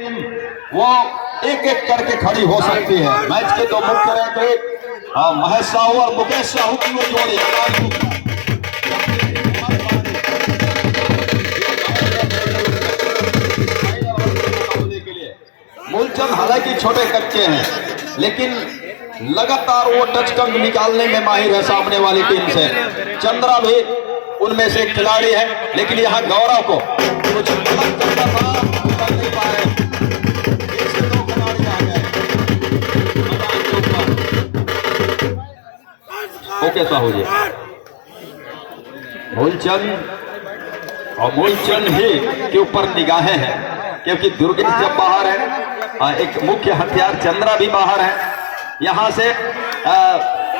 Team वो एक एक करके खड़ी हो सकती है। मैच के दो मुख्य रैंक महेश साहू और मुकेश साहू की वो जोड़ी मूलचंद हालांकि छोटे कच्चे हैं लेकिन लगातार वो टच कंग निकालने में माहिर है सामने वाली टीम से। चंद्रा भी उनमें से एक खिलाड़ी है लेकिन यहाँ गौरव को कुछ गलत करना था, कर नहीं पा रहे। एक से दो खिलाड़ी आ गए। ओके साहू जी, मूलचंद ही के ऊपर निगाहें हैं क्योंकि दुर्गेश जब बाहर है, एक मुख्य हथियार चंद्रा भी बाहर है। यहां से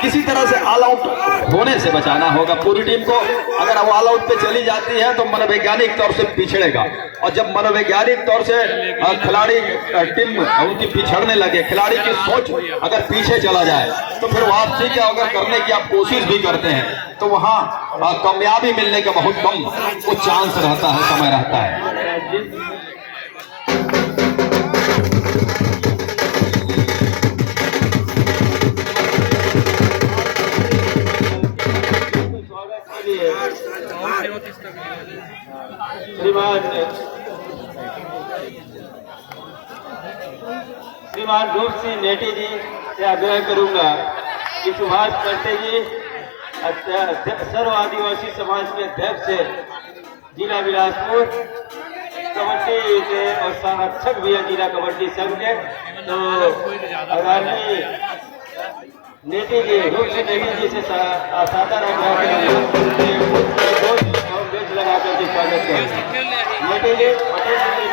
किसी तरह से ऑल आउट होने से बचाना होगा पूरी टीम को। अगर वो ऑल आउट पे चली जाती है तो मनोवैज्ञानिक तौर से पिछड़ेगा, और जब मनोवैज्ञानिक तौर से खिलाड़ी टीम उनकी पिछड़ने लगे, खिलाड़ी की सोच अगर पीछे चला जाए तो फिर वापसी के अगर करने की आप कोशिश भी करते हैं तो वहां कामयाबी मिलने का बहुत कम वो चांस रहता है, समय रहता है। श्रीमान रूप सिंह नेटी जी से आग्रह करूंगा कि सुभाष करते जी सर्व आदिवासी समाज के अध्यक्ष से जिला बिलासपुर कबड्डी के और संरक्षक भी है जिला कबड्डी संघ के, तो आगामी नेटी जी रूप सिंह नेटी जी से सादर आग्रह बेच लगा करके स्वागत करें। नेटी जी पटेल जी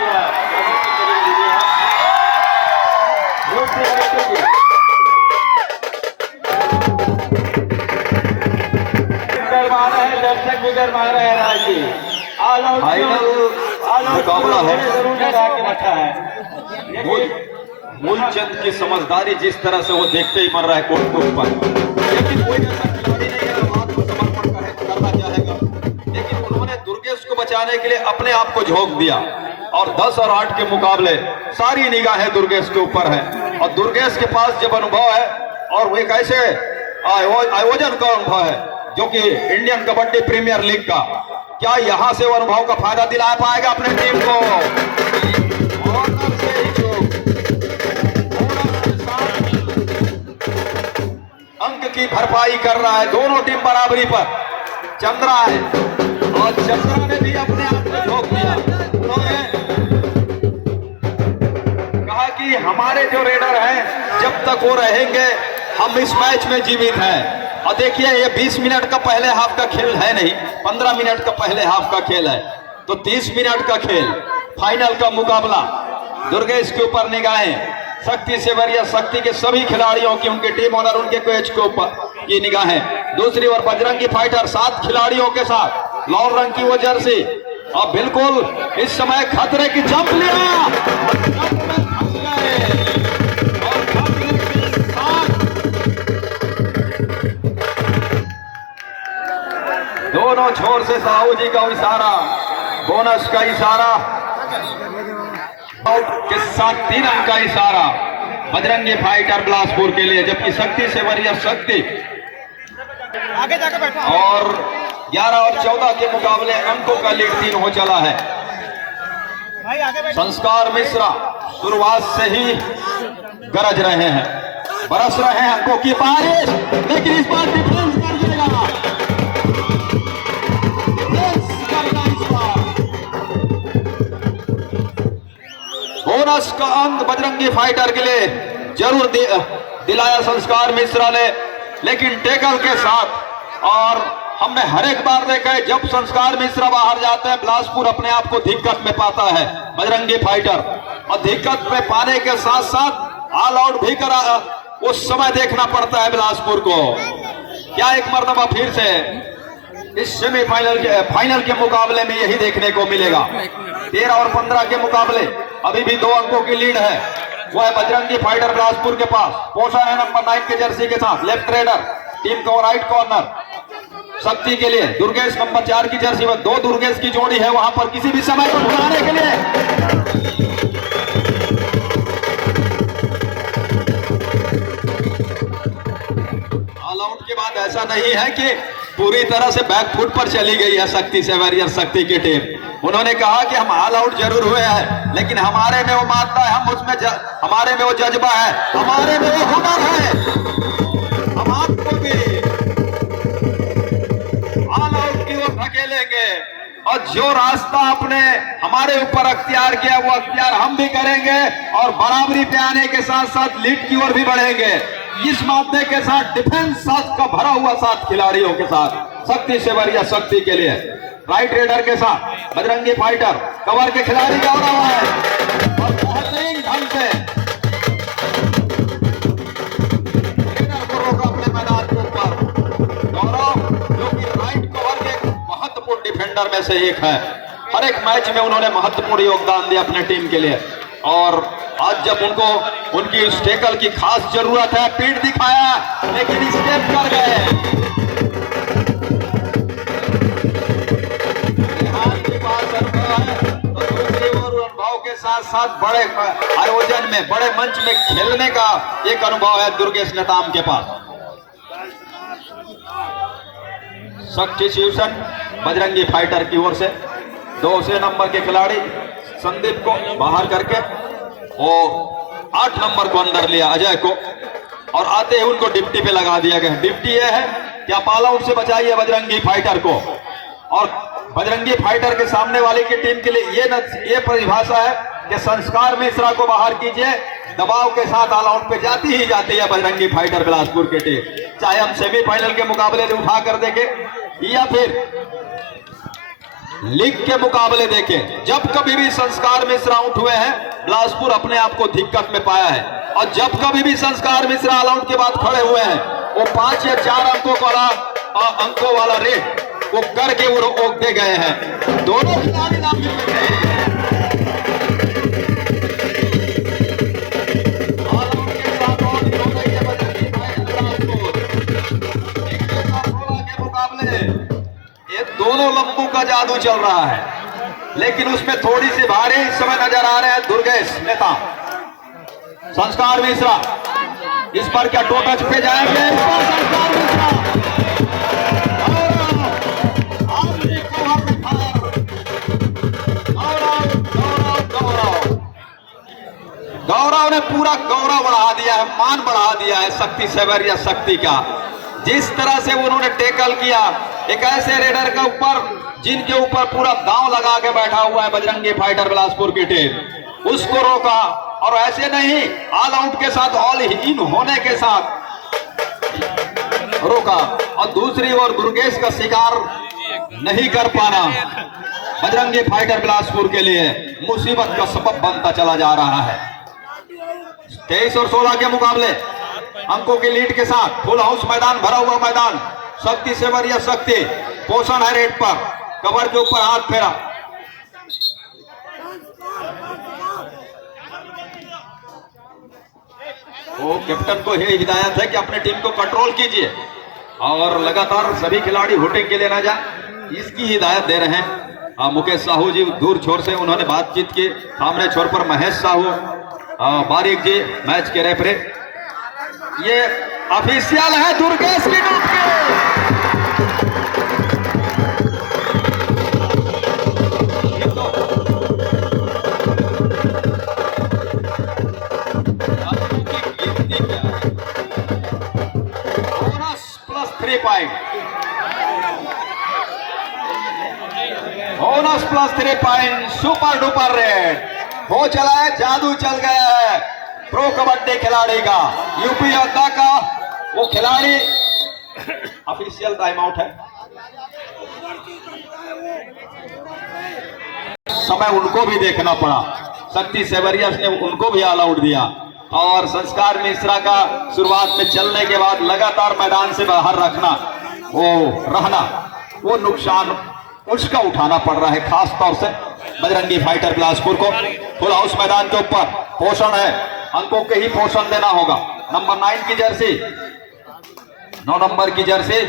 दर्शक भी गरमा रहे हैं राजी मुकाबला है। जरूर लगा के रखा है। मूलचंद की समझदारी जिस तरह से वो देखते ही मर रहा है कोर्ट के ऊपर, लेकिन कोई ऐसा खिलाड़ी नहीं है जो आत्मसमर्पण करना चाहेगा। लेकिन उन्होंने दुर्गेश को बचाने के लिए अपने आप को झोंक दिया और 10 और 8 के मुकाबले सारी निगाहें दुर्गेश के ऊपर है। और दुर्गेश के पास जब अनुभव है और वो एक ऐसे आयोजन का अनुभव है जो कि इंडियन कबड्डी प्रीमियर लीग का, क्या यहां से वो अनुभव का फायदा दिला पाएगा अपने टीम को? अंक की भरपाई कर रहा है, दोनों टीम बराबरी पर। चंद्रा है और चंद्रा ने भी अपने आप को झोंक दिया। उन्होंने कहा कि हमारे जो रेडर हैं जब तक वो रहेंगे हम इस मैच में जीवित हैं। और देखिए ये 20 मिनट का पहले हाफ का खेल है नहीं, 15 मिनट का पहले हाफ का खेल है, तो 30 मिनट का खेल, फाइनल का मुकाबला। दुर्गेश के ऊपर निगाहें, शक्ति सेवरिया शक्ति के सभी खिलाड़ियों की, उनके टीम ओनर उनके कोच के ऊपर की निगाहें। दूसरी ओर बजरंगी फाइटर 7 खिलाड़ियों के साथ, लाल रंग की वो जर्सी, और बिल्कुल इस समय खतरे की जंप लिया। दोनों छोर से साहू जी का इशारा, बोनस का इशारा, आउट के साथ 3 अंक का इशारा बजरंगी फाइटर बिलासपुर के लिए, जबकि शक्ति सेवरिया शक्ति आगे जाकर बैठो। और 11 और 14 के मुकाबले अंकों का लीड 3 हो चला है। भाई आगे बैठो। संस्कार मिश्रा शुरुआत से ही गरज रहे हैं, बरस रहे हैं अंकों की बारिश, लेकिन इस बार डिफेंस कर देगा। बोनस का अंक बजरंगी फाइटर के लिए जरूर दिलाया संस्कार मिश्रा ने, लेकिन टेकल के साथ। और हमने हर एक बार देखा है जब संस्कार मिश्रा बाहर जाते हैं बिलासपुर अपने आप को दिक्कत में पाता है बजरंगी फाइटर, और दिक्कत में पाने के साथ साथ ऑल आउट भी करा उस समय देखना पड़ता है बिलासपुर को। क्या एक मर्तबा फिर से इस सेमीफाइनल के फाइनल के मुकाबले में यही देखने को मिलेगा। 13 और 15 के मुकाबले अभी भी 2 अंकों की लीड है, वो है बजरंगी फाइटर बिलासपुर के पास। पोषण है नंबर 9 के जर्सी के साथ, लेफ्ट रेडर टीम का राइट कॉर्नर शक्ति के लिए। दुर्गेश नंबर 4 की जर्सी में 2 दुर्गेश की जोड़ी है वहां पर किसी भी समय को उठाने के लिए। ऐसा नहीं है कि पूरी तरह से बैकफुट पर चली गई है शक्ति से वॉरियर शक्ति की टीम। उन्होंने कहा कि हम ऑल आउट जरूर हुए हैं, लेकिन हमारे में वो मानता है, हम उसमें हमारे में वो जज्बा है, हमारे में वो हुनर है। हम आपको भी ऑल आउट की ओर धकेलेंगे और जो रास्ता आपने हमारे ऊपर अख्तियार किया वो अख्तियार हम भी करेंगे और बराबरी पे आने के साथ साथ लीड की ओर भी बढ़ेंगे। इस मामले के साथ डिफेंस साथ का भरा हुआ साथ खिलाड़ियों के साथ शक्ति से वॉरियर शक्ति के लिए राइट रेडर के साथ बजरंगी फाइटर कवर के खिलाड़ी का रहा है और बेहतरीन ढंग से रेडर को रोका अपने मैदान के ऊपर। गौरव जो कि राइट कवर के महत्वपूर्ण डिफेंडर में से एक है, हर एक मैच में उन्होंने महत्वपूर्ण योगदान दिया अपने टीम के लिए और आज जब उनको उनकी उस टैकल की खास जरूरत है, पीठ दिखाया लेकिन स्टेप कर गए। तो दूसरी ओर अनुभव के साथ साथ बड़े आयोजन में बड़े मंच में खेलने का एक अनुभव है दुर्गेश नेताम के पास। शक्ति शिवसन बजरंगी फाइटर की ओर से दूसरे नंबर के खिलाड़ी संदीप को बाहर करके और 8 नंबर को अंदर लिया अजय को और आते ही उनको डिप्टी पे लगा दिया गया। डिप्टी यह है कि आप ऑल आउट से बचाइए बजरंगी फाइटर को और बजरंगी फाइटर के सामने वाले की टीम के लिए ये परिभाषा है कि संस्कार मिश्रा को बाहर कीजिए। दबाव के साथ ऑल आउट पे जाती ही जाती है बजरंगी फाइटर बिलासपुर की टीम, चाहे हम सेमीफाइनल के मुकाबले उठा कर देखें या फिर लीग के मुकाबले देखें। जब कभी भी संस्कार मिश्रा आउट हुए हैं बिलासपुर अपने आप को दिक्कत में पाया है और जब कभी भी संस्कार मिश्रा ऑल आउट के बाद खड़े हुए हैं वो 5 या 4 अंकों वाला रेट वो करके वो रोक दे गए हैं। दोनों खिलाड़ी नाम दोनों लंबू का जादू चल रहा है, लेकिन उसमें थोड़ी सी भारी इस समय नजर आ रहे हैं दुर्गेश नेता। संस्कार मिश्रा इस पर क्या टो टच पे जाएंगे? संस्कार मिश्रा गौरव ने पूरा गौरव बढ़ा दिया है, मान बढ़ा दिया है शक्ति से वॉरियर शक्ति का। जिस तरह से उन्होंने टैकल किया एक ऐसे रेडर के ऊपर जिनके ऊपर पूरा दांव लगा के बैठा हुआ है बजरंगी फाइटर बिलासपुर की टीम, उसको रोका और ऐसे नहीं ऑल आउट के साथ ऑल इन होने के साथ रोका। और दूसरी ओर दुर्गेश का शिकार नहीं कर पाना बजरंगी फाइटर बिलासपुर के लिए मुसीबत का सबब बनता चला जा रहा है। 23 और 16 के मुकाबले अंकों की लीड के साथ फुल हाउस मैदान, भरा हुआ मैदान, शक्ति से वॉरियर शक्ति पोषण है रेड पर, कवर के ऊपर हाथ फेरा। वो कैप्टन को यह हिदायत है कि अपने टीम को कंट्रोल कीजिए और लगातार सभी खिलाड़ी हुटिंग के लिए ना जाए, इसकी हिदायत दे रहे हैं मुकेश साहू जी दूर छोर से। उन्होंने बातचीत की, सामने छोर पर महेश साहू बारीक जी मैच के रेफरी। ये ऑफिशियल है दुर्गेश की डुबकी। Bonus plus 3 point, bonus plus 3 point, super duper red हो चला है, जादू चल गया है प्रो कबड्डी खिलाड़ी का, यूपी योद्धा का वो खिलाड़ी। ऑफिशियल टाइम आउट है, समय उनको भी देखना पड़ा, शक्ति से वॉरियर्स ने उनको भी ऑल आउट दिया और संस्कार मिश्रा का शुरुआत में चलने के बाद लगातार मैदान से बाहर रखना वो नुकसान उसका उठाना पड़ रहा है, खास तौर से बजरंगी फाइटर बिलासपुर को। फुल हाउस मैदान के ऊपर पोषण है, अंकों के ही पोषण देना होगा। नंबर 9 की जर्सी, 9 नंबर की जर्सी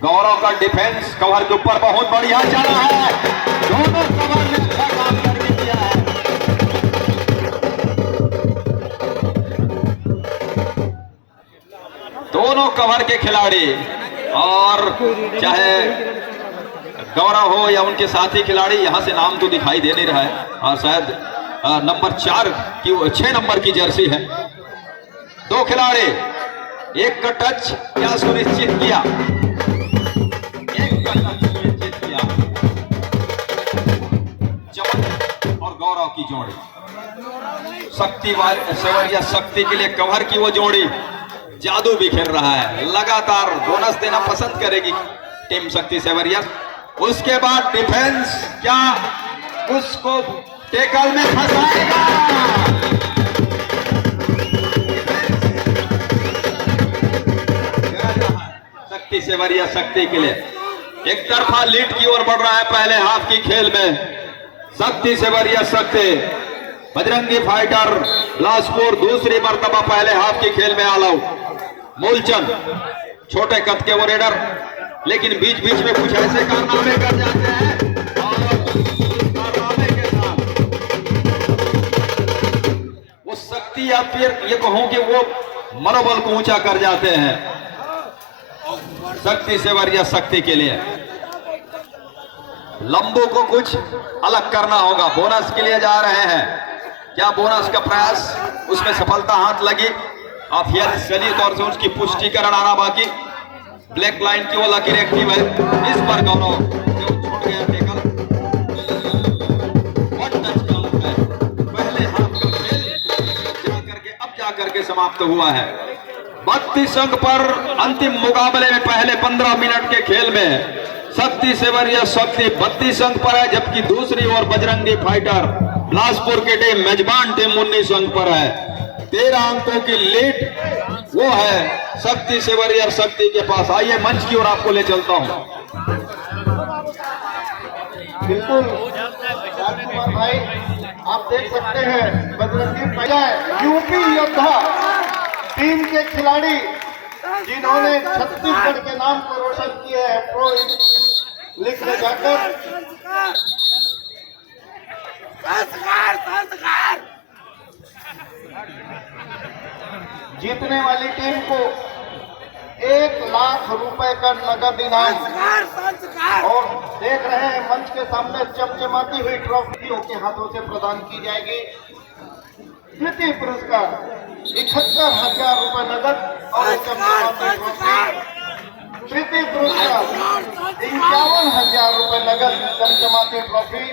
गौरव का डिफेंस कवर के ऊपर बहुत बढ़िया चला है, दोनों कवर में अच्छा काम करके किया है। दोनों कवर के खिलाड़ी और चाहे गौरव हो या उनके साथी खिलाड़ी, यहां से नाम तो दिखाई दे नहीं रहा है, और शायद नंबर 4 की 6 नंबर की जर्सी है। दो खिलाड़ी, एक का टच क्या सुनिश्चित किया, एक का टच सुनिश्चित किया। चमन और गौरव की जोड़ी, शक्ति सेवरिया शक्ति के लिए कवर की वो जोड़ी जादू बिखेर रहा है। लगातार बोनस देना पसंद करेगी टीम शक्ति सेवरिया। उसके बाद डिफेंस क्या उसको टेकल में फंसाएगा। शक्ति सेवरिया शक्ति के लिए एक तरफा लीड की ओर बढ़ रहा है पहले हाफ की खेल में। शक्ति सेवरिया शक्ति, बजरंगी फाइटर बिलासपुर दूसरी मर्तबा पहले हाफ की खेल में ऑल आउट। मूलचंद छोटे कद के वो रेडर, लेकिन बीच बीच में कुछ ऐसे कारनामे कर जाते हैं और कारनामे के साथ वो शक्ति या फिर ये कहूं कि वो मनोबल को ऊंचा कर जाते हैं। शक्ति सेवरिया शक्ति के लिए लंबू को कुछ अलग करना होगा। बोनस के लिए जा रहे हैं, क्या बोनस का प्रयास उसमें सफलता हाथ लगी। अब चलिए तौर से उसकी पुष्टिकरण आना बाकी। ब्लैक लाइन की वो लकीर एक्टिव है, इस पर गौरव जो छोड़ गया टेकल। पहले हाथ का खेल अब जाकर के समाप्त हुआ है। 32 अंक पर अंतिम मुकाबले में पहले 15 मिनट के खेल में शक्ति सेवरिया शक्ति 32 अंक पर है, जबकि दूसरी ओर बजरंगी फाइटर बिलासपुर की टीम मेजबान टीम 19 अंक पर है। 13 अंकों की लीड वो है शक्ति सेवरिया शक्ति के पास। आइए मंच की ओर आपको ले चलता हूं। बिल्कुल राजकुमार भाई, आप देख सकते हैं बजरंगी फाइटर यूपी योद्धा टीम के खिलाड़ी जिन्होंने छत्तीसगढ़ के नाम को रोशन किया है प्रो लीग में जाकर। जीतने वाली टीम को 1 लाख रुपए का नगद इनाम, और देख रहे हैं मंच के सामने चमचमाती हुई ट्रॉफियों के हाथों से प्रदान की जाएगी। द्वितीय पुरस्कार 71,000 रुपए नगद और चमचमाती ट्रॉफी। तृतीय पुरस्कार 51,000 रुपए नगद चमचमाती ट्रॉफी,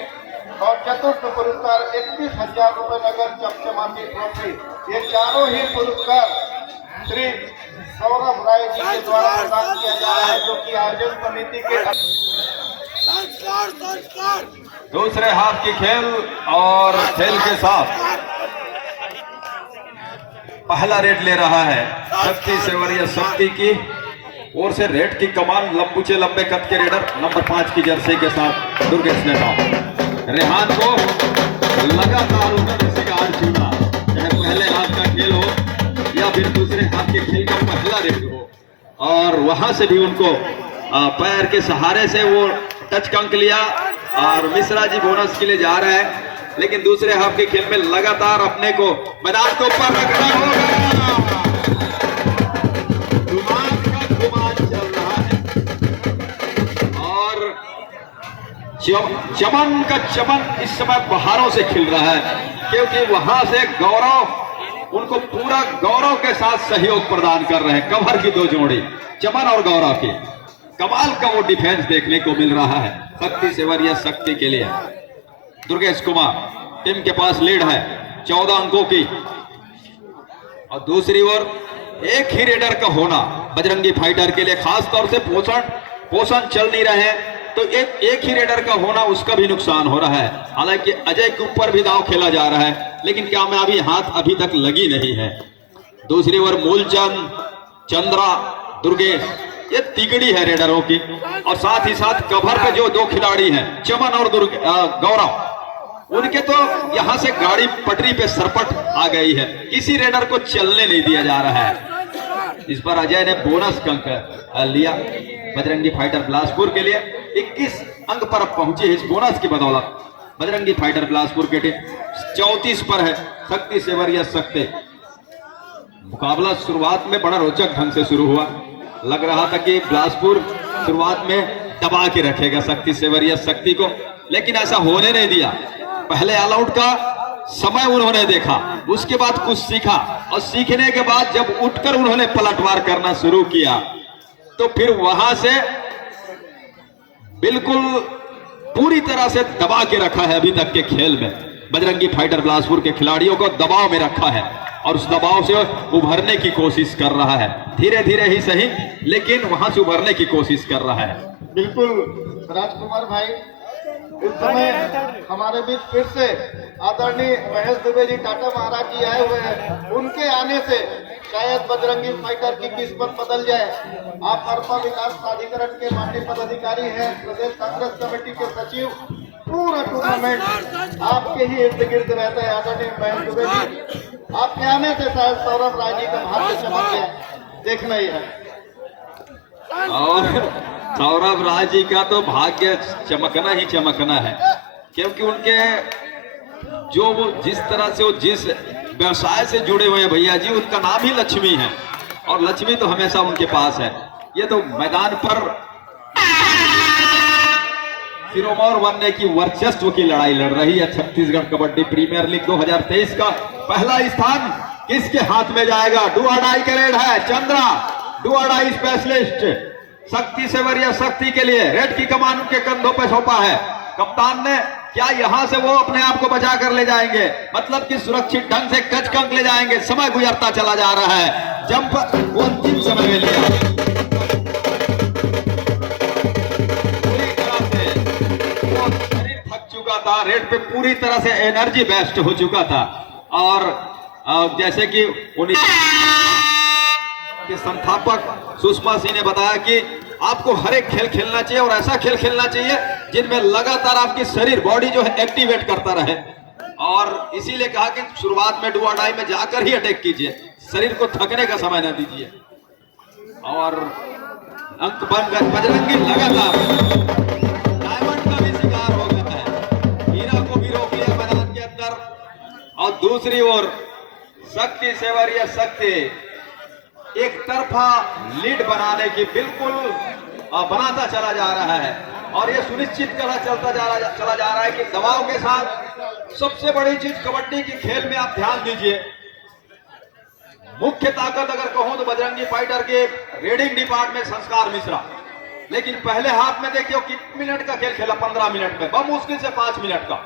और चतुर्थ पुरस्कार 31,000 रुपए नगद चमचमाती ट्रॉफी। ये चारों ही पुरस्कार श्री सौरभ राय जी के द्वारा प्रदान किया जा रहा है, जो कि आयोजन समिति के दूसरे हाफ की खेल और खेल के साथ पहला रेड ले रहा है शक्ति सेवरिया शक्ति की ओर से। रेड की कमान लंबूचे लंबे कद के रेडर नंबर 5 की जर्सी के साथ दुर्गेश नेता रेहान को लगातार उन्होंने शिकार चुना, चाहे पहले हाथ का खेल हो या फिर दूसरे हाथ के खेल का पहला रेड हो, और वहां से भी उनको पैर के सहारे से वो टच का अंक लिया। और मिश्रा जी बोनस के लिए जा रहे हैं, लेकिन दूसरे हाफ के खेल में लगातार अपने को मैदान के ऊपर रखना होगा। दिमाग का गुमान चल रहा है और चमन का चमन इस समय बहारों से खिल रहा है, क्योंकि वहां से गौरव उनको पूरा गौरव के साथ सहयोग प्रदान कर रहे हैं। कवर की दो जोड़ी चमन और गौरव की कमाल का वो डिफेंस देखने को मिल रहा है शक्ति सेवरिया शक्ति के लिए। दुर्गेश कुमार टीम के पास लीड है 14 अंकों की, और दूसरी ओर एक ही रेडर का होना बजरंगी फाइटर के लिए, खास तौर से पोषण चल नहीं रहे हैं, तो एक ही रेडर का होना उसका भी नुकसान हो रहा है। हालांकि अजय के ऊपर भी दांव खेला जा रहा है, लेकिन कामयाबी हाथ अभी तक लगी नहीं है। दूसरी ओर मूलचंद, चंद्रा, दुर्गेश, ये तिगड़ी है रेडरों की, और साथ ही साथ कवर पे जो दो खिलाड़ी हैं चमन और गौरव, उनके तो यहां से गाड़ी पटरी पे सरपट आ गई है, किसी रेडर को चलने नहीं दिया जा रहा है। इस पर अजय ने बोनस अंक लिया बजरंगी फाइटर बिलासपुर के लिए। 21 अंक पर पहुंची है इस बोनस की बदौलत बजरंगी फाइटर बिलासपुर के टीम। 34 पर है शक्ति सेवरिया शक्ति। मुकाबला शुरुआत में बड़ा रोचक ढंग से शुरू हुआ, लग रहा था कि बिलासपुर शुरुआत में दबा के रखेगा शक्ति सेवरिया शक्ति को, लेकिन ऐसा होने नहीं दिया। पहले ऑल आउट का समय उन्होंने देखा, उसके बाद कुछ सीखा, और सीखने के बाद जब उठकर उन्होंने पलटवार करना शुरू किया तो फिर वहां से बिल्कुल पूरी तरह से दबा के रखा है। अभी तक के खेल में बजरंगी फाइटर बिलासपुर के खिलाड़ियों को दबाव में रखा है और उस दबाव से उभरने की कोशिश कर रहा है, धीरे धीरे ही सही, लेकिन वहां से उभरने की कोशिश कर रहा है। बिल्कुल राजकुमार भाई, इस समय हमारे बीच फिर से आदरणीय महेश दुबे जी टाटा महाराज जी आए हुए हैं। उनके आने से शायद बजरंगी फाइटर की किस्मत बदल जाए। आप अरपा विकास प्राधिकरण के माननीय पदाधिकारी हैं, प्रदेश कांग्रेस कमेटी के सचिव, पूरा टूर्नामेंट आपके ही इर्द गिर्द रहते हैं। आदरणीय महेश दुबे जी, आपके आने से शायद सौरभ राय जी का भाग्य चमक गया, देखना ही है। और सौरभ राय जी का तो भाग्य चमकना ही चमकना है, क्योंकि उनके जो वो जिस तरह से वो जिस व्यवसाय से जुड़े हुए हैं भैया जी, उनका नाम ही लक्ष्मी है, और लक्ष्मी तो हमेशा उनके पास है। ये तो मैदान पर सिरोमौर बनने की वर्चस्व की लड़ाई लड़ रही है। छत्तीसगढ़ कबड्डी प्रीमियर लीग 2023 का पहला स्थान किसके हाथ में जाएगा? डू और डाई का रेड है। चंद्रा डू और डाई स्पेशलिस्ट शक्ति सेवरिया शक्ति के लिए रेड की कमान उनके कंधों पर सौंपा है कप्तान ने। क्या यहां से वो अपने आप को बचा कर ले जाएंगे, मतलब कि सुरक्षित ढंग से कच कंक ले जाएंगे? समय गुजरता चला जा रहा है, जंप वो अंतिम समय में लिया। पूरी तरह से वो शरीर थक चुका था, रेड पे पूरी तरह से एनर्जी बेस्ट हो चुका था, और जैसे कि उन्हीं के संस्थापक सुषमा सिंह ने बताया कि आपको हर एक खेल खेलना चाहिए और ऐसा खेल खेलना चाहिए जिनमें लगातार आपकी शरीर बॉडी जो है एक्टिवेट करता रहे, और इसीलिए कहा कि शुरुआत में डू और डाई में जाकर ही अटैक कीजिए, शरीर को थकने का समय न दीजिए। और अंक बन गए बजरंगी, लगातार डायमंड का भी शिकार हो गया है, हीरा को भी रोक लिया मैदान के अंदर। और दूसरी ओर शक्ति सेवरिया शक्ति एक तरफा लीड बनाने की बिल्कुल बनाता चला जा रहा है, और ये सुनिश्चित चला जा रहा है कि दबाव के साथ सबसे बड़ी चीज कबड्डी की खेल में आप ध्यान दीजिए, मुख्य ताकत अगर कहूं तो बजरंगी फाइटर के रेडिंग डिपार्टमेंट संस्कार मिश्रा, लेकिन पहले हाथ में देखिए कितने मिनट का खेल खेला, 15 मिनट में, बहुत मुश्किल से 5 मिनट का।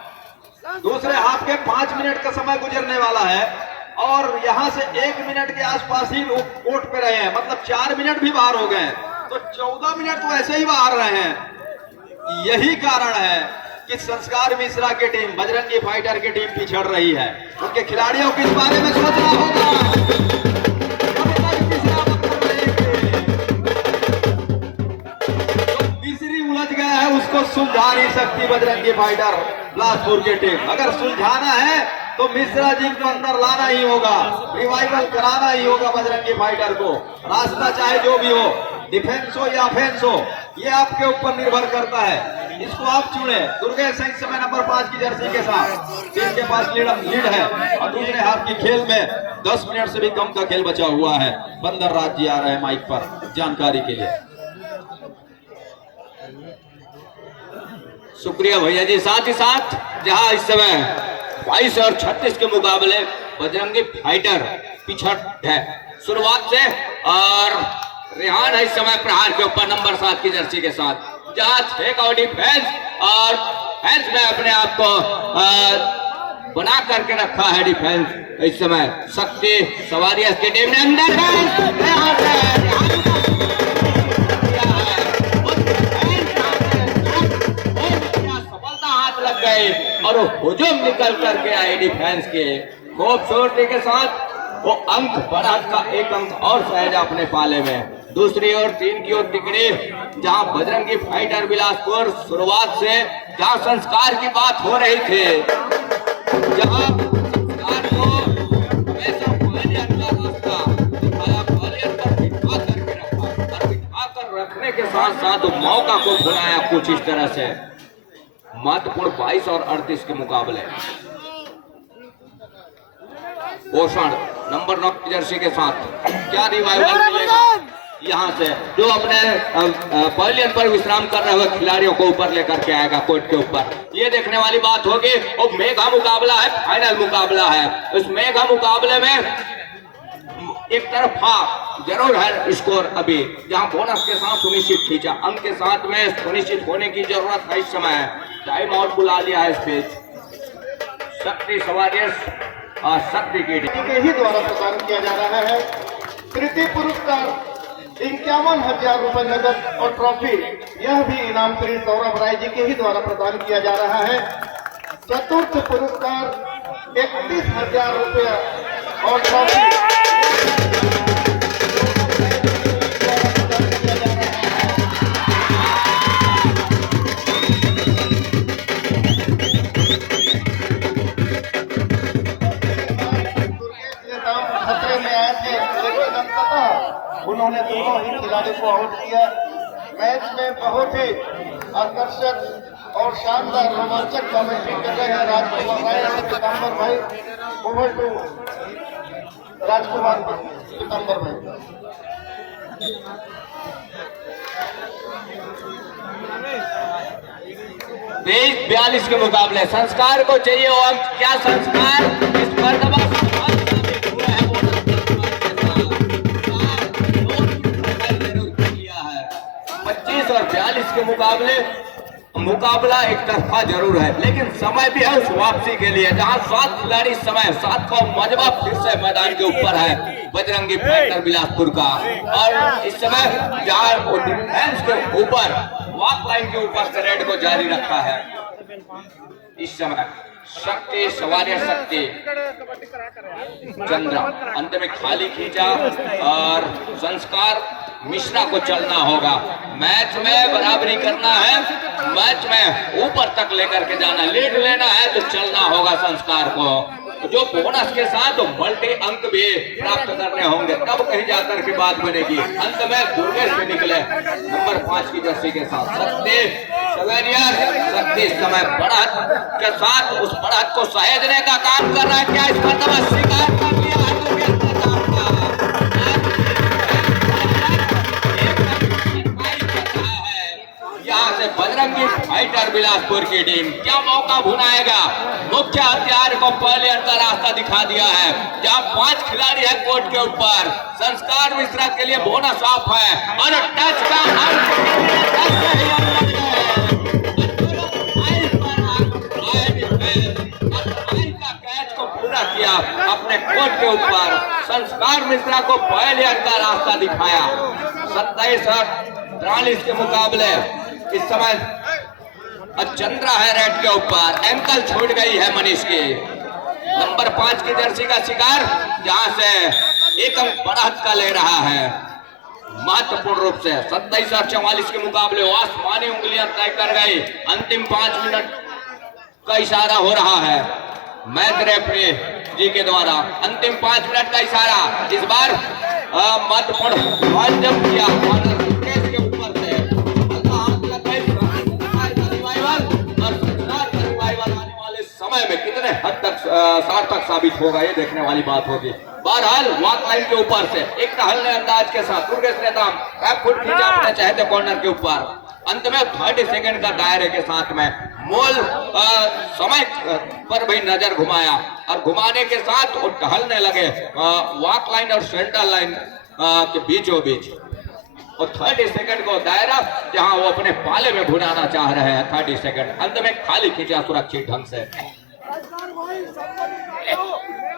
दूसरे हाथ के 5 मिनट का समय गुजरने वाला है, और यहां से 1 मिनट के आसपास ही वो कोर्ट पे रहे हैं, मतलब 4 मिनट भी बाहर हो गए, तो 14 मिनट तो ऐसे ही बाहर रहे हैं। यही कारण है कि संस्कार मिश्रा की टीम, बजरंगी फाइटर की टीम पिछड़ रही है। उनके खिलाड़ियों को इस बारे में सोचना होगा। तीसरी उलझ गया है, उसको सुलझा नहीं सकती बजरंगी फाइटर बिलासपुर की टीम। अगर सुलझाना है तो मिश्रा जी को अंदर लाना ही होगा, रिवाइवल कराना ही होगा बजरंगी फाइटर को। रास्ता चाहे जो भी हो, डिफेंस हो या ऑफेंस हो, ये आपके ऊपर निर्भर करता है, इसको आप चुने। दुर्गेश सिंह समय नंबर 5 की जर्सी के साथ टीम के पास लीड है, और दूसरे हाथ की खेल में 10 मिनट से भी कम का खेल बचा हुआ है। बंदर राज जी आ रहे हैं माइक पर जानकारी के लिए। शुक्रिया भैया जी। साथ ही साथ जहां इस समय 22 और 36 के मुकाबले बजरंगी फाइटर पिछड़ है शुरुआत से, और रेहान है इस समय प्रहार के ऊपर नंबर 7 की जर्सी के साथ, जहां 6 कबड्डी फैंस और फैंस ने अपने आप को बना करके रखा है डिफेंस। इस समय शक्ति सवारिया की टीम ने अंदर और हुजूम निकल करके आए डिफेंस के खूबसूरती के साथ। वो अंक बढ़ा का 1 अंक और सहेजा अपने पाले में। दूसरी ओर 3 की ओर टिकड़ी, जहां बजरंगी फाइटर बिलासपुर शुरुआत से जहां संस्कार की बात हो रही थी, जहां संस्कार को हमेशा पहले रास्ता दिखाया, पहले पर बिठा करके रखा, और बिठा कर रखने के साथ साथ मौका को बुलाया कुछ इस तरह से। महत्वपूर्ण 22 और 38 के मुकाबले पोषण नंबर 9 की जर्सी के साथ क्या रिवाइवल मिलेगा? यहाँ से जो अपने पवेलियन पर विश्राम कर रहे हुए खिलाड़ियों को ऊपर लेकर के आएगा कोर्ट के ऊपर। ये देखने वाली बात होगी। और मेगा मुकाबला है, फाइनल मुकाबला है। इस मेगा मुकाबले में एक तरफा जरूर है स्कोर अभी, जहां बोनस के साथ सुनिश्चित खींचा, अंक के साथ में सुनिश्चित होने की जरूरत है इस समय। टाइम आउट बुला लिया है इस पेज। शक्ति सवारियर्स और शक्ति की के ही द्वारा प्रदान किया जा रहा है। तृतीय पुरस्कार 51,000 रुपए नगद और ट्रॉफी, यह भी इनाम श्री सौरभ राय जी के ही द्वारा प्रदान किया जा रहा है। चतुर्थ पुरस्कार 31,000 रुपया और ट्रॉफी खतरे में आए थे, लेकिन अंततः उन्होंने दोनों ही खिलाड़ी को आउट किया। मैच में बहुत ही आकर्षक और शानदार रोमांचक कमेंट्री कर रहे हैं राजकुमार राय और पीताम्बर भाई। ओवर टू राजकुमार पीताम्बर भाई। 23-42 के मुकाबले संस्कार को चाहिए वो अंक। क्या संस्कार इस मर्तबा 25 और 42 के मुकाबला एक तरफा जरूर है, लेकिन समय भी है उस वापसी के लिए, जहां 7 खिलाड़ी समय 7 का मजबा फिर से मैदान के ऊपर है बजरंगी फाइटर बिलासपुर का। और इस समय जहां वो डिफेंस के ऊपर वॉक लाइन के ऊपर से रेड को जारी रखा है, इस समय शक्ति सवारिया शक्ति चंद्रा अंत में खाली खींचा और संस्कार मिश्रा को चलना होगा। मैच में बराबरी करना है, मैच में ऊपर तक लेकर के जाना, लीड लेना है तो चलना होगा संस्कार को, जो बोनस के साथ मल्टी अंक भी प्राप्त करने होंगे, तब कहीं जाकर के बात बनेगी। अंत में दुर्गेश भी निकले नंबर 5 की जर्सी के साथ। शक्ति सवेरिया शक्ति इस समय बढ़त के साथ उस बढ़त को सहेजने का काम कर रहा है। क्या इस मर्तबा स्वीकार कर लिया है यहाँ से बजरंगी फाइटर बिलासपुर की टीम क्या मौका भुनाएगा। मुख्य हथियार को पहले का रास्ता दिखा दिया है, जहां 5 खिलाड़ी है कोर्ट के ऊपर। संस्कार मिश्रा के लिए बोनस ऑफ है और टच का कैच को पूरा किया अपने कोर्ट के ऊपर। संस्कार मिश्रा को पहले का रास्ता दिखाया। 27 और 43 के मुकाबले इस समय चंद्रा है रेड के ऊपर। एंकल छूट गई है मनीष की, नंबर 5 की जर्सी का शिकार, जहां से एक अंक बढ़त का ले रहा है महत्वपूर्ण रूप से। 27 और 44 के मुकाबले आसमानी उंगलियां तय कर गई। अंतिम 5 मिनट का इशारा हो रहा है मैच रेफरी जी के द्वारा। अंतिम 5 मिनट का इशारा इस बार महत्वपूर्ण जब किया के ऊपर से आने वाले समय में कितने हद तक सार्थक साबित होगा, ये देखने वाली बात होगी। बहरहाल वॉक लाइन के ऊपर से एक टहलने अंदाज के साथ दुर्गेश नेता फुट खींचा अपने चहते कॉर्नर के ऊपर। अंत में 30 सेकंड का दायरे के साथ में मूल समय पर भी नजर घुमाया और घुमाने के साथ वो टहलने लगे वॉक लाइन और सेंटर लाइन के बीचों बीच। और 30 सेकंड को दायरा जहां वो अपने पाले में भुनाना चाह रहे हैं। 30 सेकंड अंत में खाली खींचा सुरक्षित ढंग से।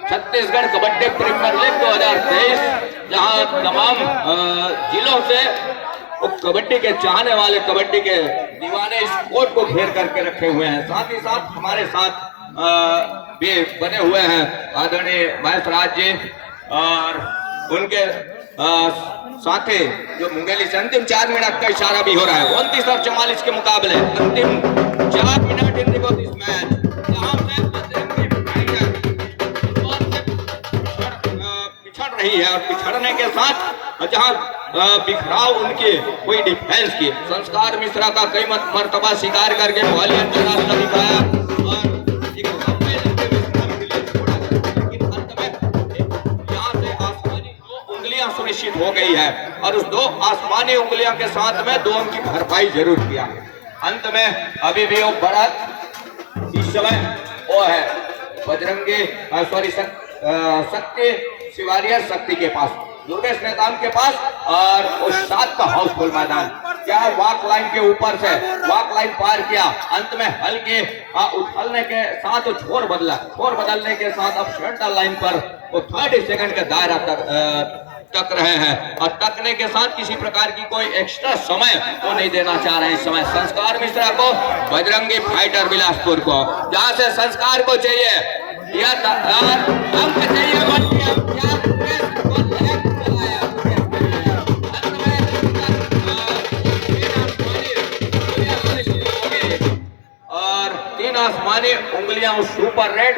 छत्तीसगढ़ कबड्डी प्रीमियर लीग 2023, जहां तमाम जिलों से कबड्डी के चाहने वाले, कबड्डी के दीवाने इस कोर्ट को घेर करके रखे हुए हैं। साथ ही साथ हमारे साथ भी बने हुए हैं आदरणीय महेश राज जी और उनके साथी जो मुंगेली से। अंतिम 4 मिनट का इशारा भी हो रहा है। 29 और 44 के मुकाबले अंतिम 4 मिनट इन दिस मैच, जहां से पिछड़ रही है और पिछड़ने के साथ जहां बिखराव उनकी कोई डिफेंस की। संस्कार मिश्रा का कई मर्तबा शिकार करके वॉलियन का रास्ता दिखाया और यहाँ से आसमानी 2 उंगलियां सुनिश्चित हो गई है। और उस 2 आसमानी उंगलियों के साथ में 2 अंक की भरपाई जरूर किया। अंत में अभी भी वो बढ़त इस समय वो है बजरंगी शक्ति शिवारिया शक्ति के पास, दुर्गेश नेताम के पास, और उस 7 का हाउसफुल मैदान क्या वॉक लाइन के ऊपर से वॉक लाइन पार किया। अंत में हल्के उछलने के साथ छोर बदलने के साथ अब सेंटर लाइन पर वो 30 सेकंड का दायरा तक रहे हैं और तकने के साथ किसी प्रकार की कोई एक्स्ट्रा समय वो नहीं देना चाह रहे हैं इस समय संस्कार मिश्रा को, बजरंगी फाइटर बिलासपुर को, जहां से संस्कार को चाहिए या अंक चाहिए और 3 आसमानी उंगलियां उस super red.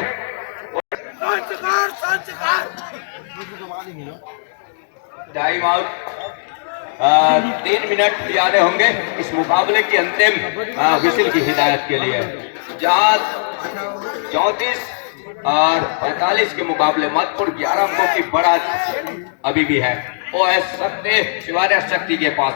Time out 3 minute आने होंगे इस मुकाबले की अंतिम विसिल की हिदायत के लिए, जहां 34 और 45 के मुकाबले मतपुर 11 अंकों की बढ़त अभी भी है। वो है शक्ति शिवारिया शक्ति के पास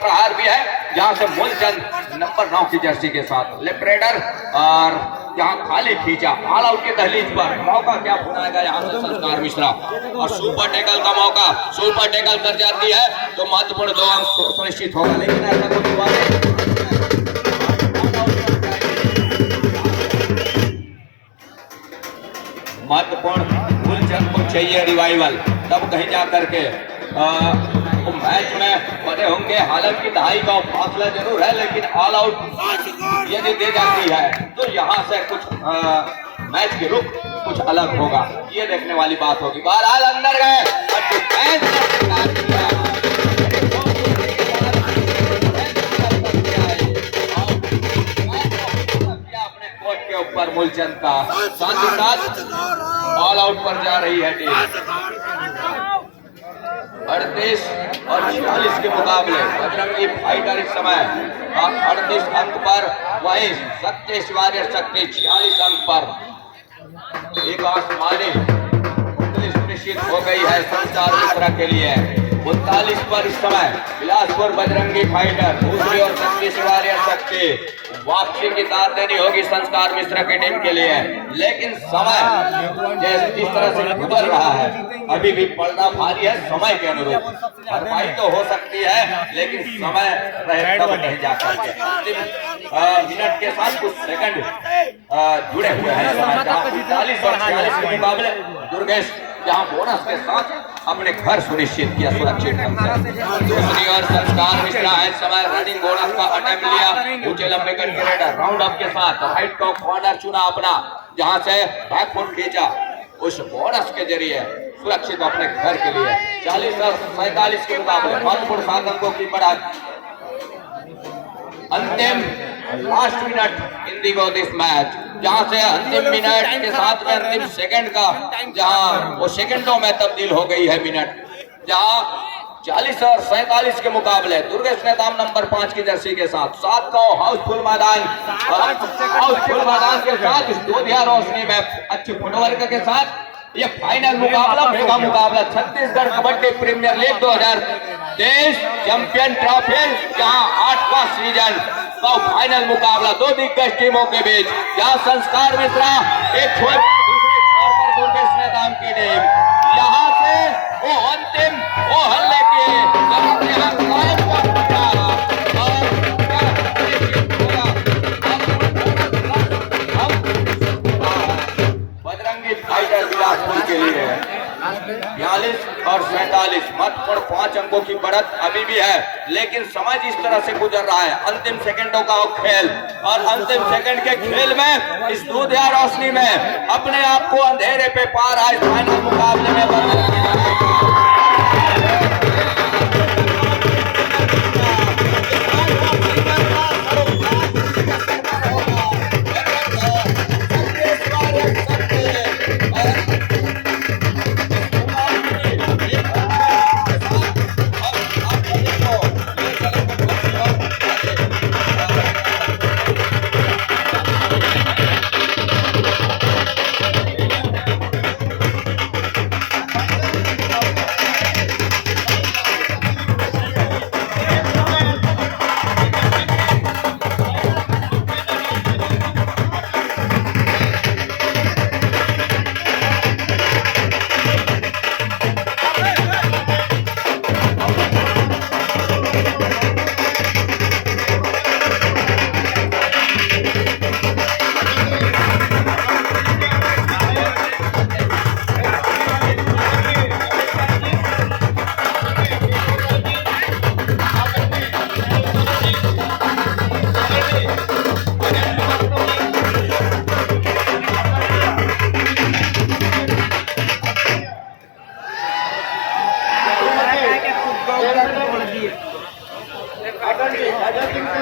प्रहार भी है, जहां से मूलचंद नंबर 9 की जर्सी के साथ लेफ्ट रेडर और यहाँ खाली खींचा ऑल आउट के दहलीज पर मौका क्या भुनाएगा यहाँ से संस्कार मिश्रा, और सुपर टैकल का मौका, सुपर टैकल कर जाती है तो महत्वपूर्ण 2 अंक सुनिश्चित होगा, लेकिन ऐसा कुछ हुआ नहीं। महत्वपूर्ण मूलचंद को चाहिए रिवाइवल, तब कहीं जा करके तो मैच में बने होंगे। हालांकि दहाई का फासला जरूर है, लेकिन ऑल आउट यदि दे जाती है तो यहाँ से कुछ मैच के रुख कुछ अलग होगा, ये देखने वाली बात होगी। बहरहाल अंदर गए अपने कोर्ट के ऊपर मूलचंद का साथ ही साथ ऑल आउट पर जा रही है टीम। 38 और 46 के मुकाबले बजरंगी फाइटर इस समय 38 अंक पर, वही शक्ति शिवारिया शक्ति 46 अंक पर। एक आसमानी सुनिश्चित हो गई है संस्कार मिश्रा के लिए। 39 पर इस समय बिलासपुर बजरंगी फाइटर, दूसरी ओर शक्ति शिवारिया शक्ति। वापसी की दाद देनी होगी संस्कार मिश्रा की टीम के लिए, लेकिन समय जिस तरह से गुजर रहा है अभी भी पड़ना भारी है। समय के अनुरूप भरपाई तो हो सकती है, लेकिन समय रहे तब नहीं जा सकते। मिनट के साथ कुछ सेकंड जुड़े हुए हैं। 40 और 46 के मुकाबले दुर्गेश जहां बोनस के साथ अपने घर सुनिश्चित किया सुरक्षित ढंग से। दूसरी ओर संस्कार मिश्रा है समय रनिंग बोनस का अटेम्प्ट लिया, ऊंचे लंबे कट के रेडर राउंड अप के साथ राइट का कॉर्नर चुना अपना, जहां से बैक फुट खींचा, उस बोनस के जरिए सुरक्षित अपने घर के लिए। 40 और 47 के मुकाबले महत्वपूर्ण 7 अंकों की बढ़त। अंतिम last minute Indigo this match, जहां से अंतिम मिनट के साथ में अंतिम सेकंड का, जहां वो सेकंडों में तब्दील हो गई है मिनट, जहां 40 और 47 के मुकाबले दुर्गेश नेताम नंबर 5 की जर्सी के साथ 7 का हाउसफुल मैदान, हाउसफुल मैदान के साथ इस दूधिया रोशनी में अच्छी फुटवर्क के साथ ये फाइनल मुकाबला, मेगा मुकाबला Chhattisgarh kabaddi premier league 2023 champion trophy, जहां 8वां सीजन का फाइनल मुकाबला 2 दिग्गज टीमों के बीच, जहां संस्कार मिश्रा एक छोर दूसरे छोर पर दुर्गेश नेताम की टीम, यहां से वो अंतिम वो हल्ले बजरंगी फाइटर बिलासपुर के लिए 42 और 47 महत्वपूर्ण 5 अंकों की बढ़त अभी भी है, लेकिन समय जिस तरह से गुजर रहा है, अंतिम सेकंडों का वो खेल, और अंतिम सेकंड के खेल में इस दूधिया रोशनी में अपने आप को अंधेरे पे पार आज फाइनल मुकाबले में